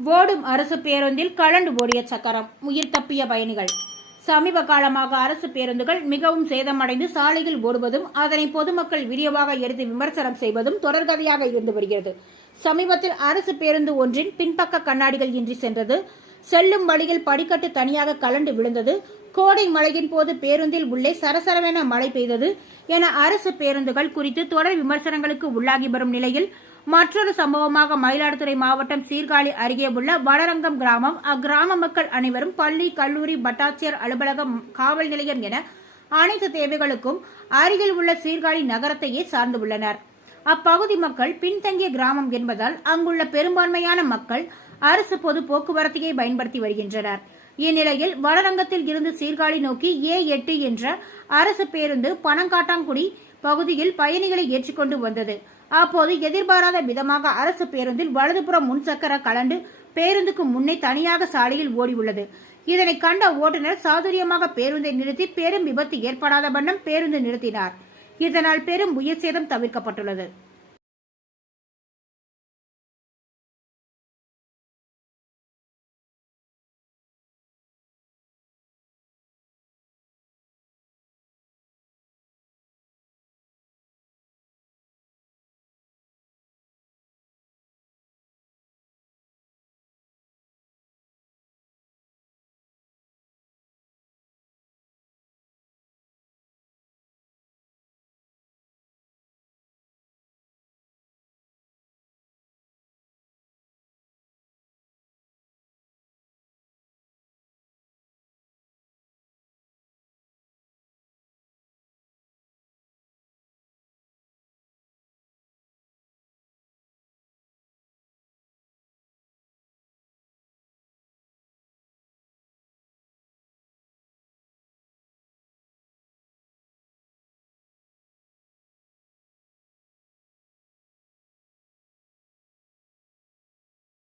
ஓடும் அரசு பேருந்தில் கலண்டு ஓடிய சக்கரம். உயிர் தப்பிய பயணிகள். சமீப காலமாக அரசு பேருந்துகள் மிகவும் சேதமடைந்து சாலையில் ஓடுவதும் அதனை பொதுமக்கள் வீடியோவாக எடுத்து விமர்சனம் செய்வதும் தொடர்கதையாக இருந்து வருகிறது. சமீபத்தில் அரசு பேருந்து ஒன்றின் பின்பக்க கண்ணாடிகள் இன்றி சென்றது. செல்லும் வழியில் படிக்கட்டு தனியாக கலண்டு விழுந்தது. கோடை மழையின் போது பேருந்தில் உள்ளே சரசரவென மழை பெய்தது என அரசு பேருந்துகள் குறித்து தொடர் விமர்சனங்களுக்கு உள்ளாகி வரும் நிலையில் மற்றொரு சம்பவமாக மயிலாடுதுறை மாவட்டம் சீர்காழி அருகே உள்ள வடரங்கம் கிராமம் அக்கிராம மக்கள் அனைவரும் பள்ளி கல்லூரி வட்டாட்சியர் அலுவலகம் காவல் நிலையம் என அனைத்து தேவைகளுக்கும் அருகில் உள்ள சீர்காழி நகரத்தையே சார்ந்துள்ளனர் அப்பகுதி மக்கள் பின்தங்கிய கிராமம் என்பதால் அங்குள்ள பெரும்பான்மையான மக்கள் அரசு பொது போக்குவரத்தையே பயன்படுத்தி வருகின்றனர். இந்நிலையில் வடரங்கத்தில் இருந்து சீர்காழி நோக்கி ஏ எட்டு என்ற அரசு பேருந்து பனங்காட்டாங்குடி பகுதியில் பயணிகளை ஏற்றிக்கொண்டு வந்தது. அப்போது எதிர்பாராத விதமாக அரசு பேருந்தில் வலதுபுறம் முன்சக்கர கலண்டு பேருந்துக்கு முன்னே தனியாக சாலையில் ஓடியுள்ளது. இதனை கண்ட ஓட்டுநர் சாதுரியமாக பேருந்தை நிறுத்தி பெரும் விபத்து ஏற்படாத வண்ணம் பேருந்து நிறுத்தினார். இதனால் பெரும் உயிர் சேதம் தவிர்க்கப்பட்டுள்ளது.